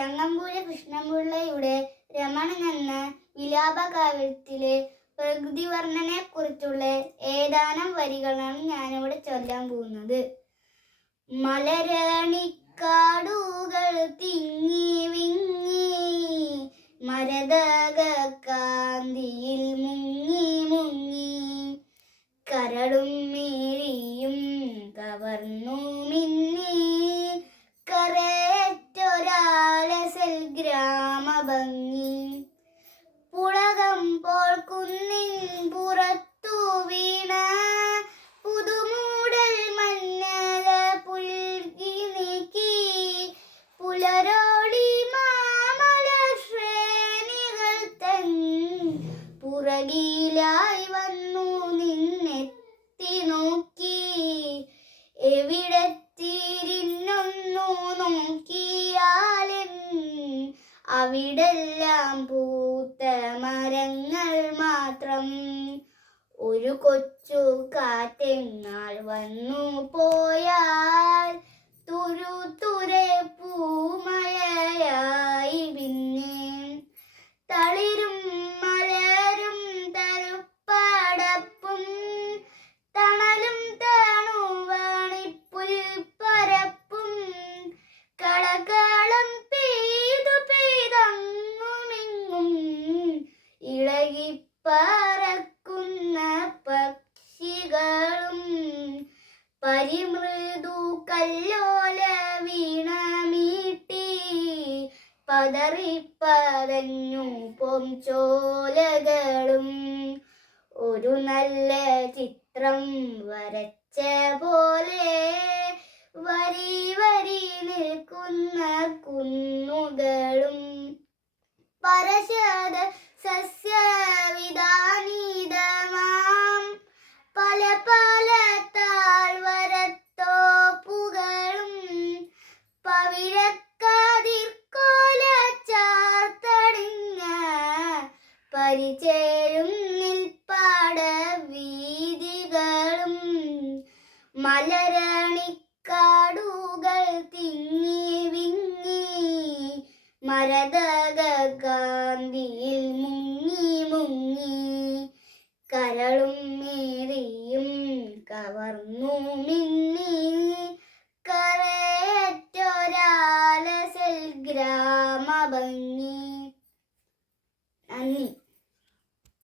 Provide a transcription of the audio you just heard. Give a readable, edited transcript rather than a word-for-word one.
ചങ്ങമ്പുഴ കൃഷ്ണപിള്ളയുടെ രമണൻ എന്ന വിലാപകാവ്യത്തിലെ പ്രകൃതി വർണ്ണനെക്കുറിച്ചുള്ള ഏതാനും വരികളാണ് ഞാനിവിടെ ചൊല്ലാൻ പോകുന്നത്. മലരണിക്കാടുകൾ തിങ്ങി വിങ്ങി മരതക കാന്തിയിൽ മുങ്ങി മുങ്ങി കരടും മീഴിയും കവർന്നു മിന്നി കരേറ്റൊരാലസൽ ഗ്രാമഭംഗി പുളകം പോൾ കുന്നിൻ പുറത്തു വീണ പുതുമൂടൽ മഞ്ഞള പുൽകി നീക്കി പുലരോടി മാമല ശ്രേണികൾ തൻ പുറകിലായി വന്നു നിന്നെത്തി നോക്കി എവിടെ തിരിഞ്ഞൊന്നു നോക്കിയാലും അവിടെല്ലാം പൂത്ത മരങ്ങൾ മാത്രം. ഒരു കൊച്ചു കാറ്റെങ്ങാൽ വന്നു പോയാൽ തുരുതുരെ പൂമഴയായി പിന്നെ തളിരും മലരും തരുപ്പടപ്പും തണലും തണുവാണിപ്പുൽപ്പരപ്പും കളകളം പെയ്തു പെയ്തങ്ങുമിങ്ങും ഇളകിപ്പറക്കുന്ന പക്ഷികളും പരിമൃദു കല്ലോല വീണമീട്ടി പതറിപ്പതഞ്ഞു പൊംചോലകളും ഒരു നല്ല ചിത്രം വരച്ച പോലെ വരി വരി നിൽക്കുന്ന കുന്നുകളും പരശത സസ്യവിധാനിതമാം പല പല താഴ്വരത്തോപ്പുകളും പവിഴക്കതിർക്കോല ചാർത്തടിഞ്ഞ പരിചേഴും നിൽപ്പാട വീതികളും മലരണിക്കാടുകൾ തിങ്ങി വിങ്ങി മരതക കാന്തിയിൽ മുങ്ങി മുങ്ങി കരളും മേറിയും കവർന്നു മിന്നി